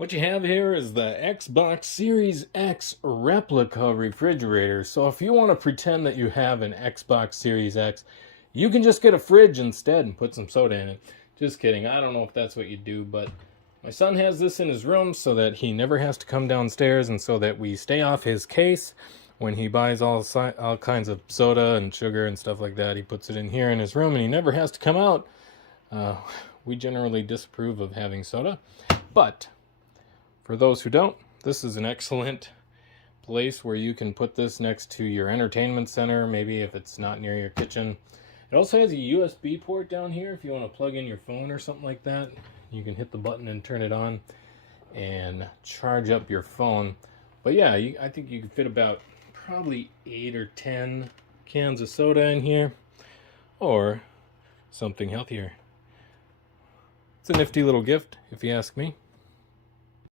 What you have here is the Xbox Series X Replica refrigerator. So if you want to pretend that you have an Xbox Series X, you can just get a fridge instead and put some soda in it. Just kidding. I don't know if that's what you do, but my son has this in his room so that he never has to come downstairs and so that we stay off his case when he buys all kinds of soda and sugar and stuff like that. He puts it in here in his room and he never has to come out. We generally disapprove of having soda, but for those who don't, this is an excellent place where you can put this next to your entertainment center, maybe if it's not near your kitchen. It also has a USB port down here if you want to plug in your phone or something like that. You can hit the button and turn it on and charge up your phone. But yeah, I think you could fit about probably 8 or 10 cans of soda in here, or something healthier. It's a nifty little gift, if you ask me.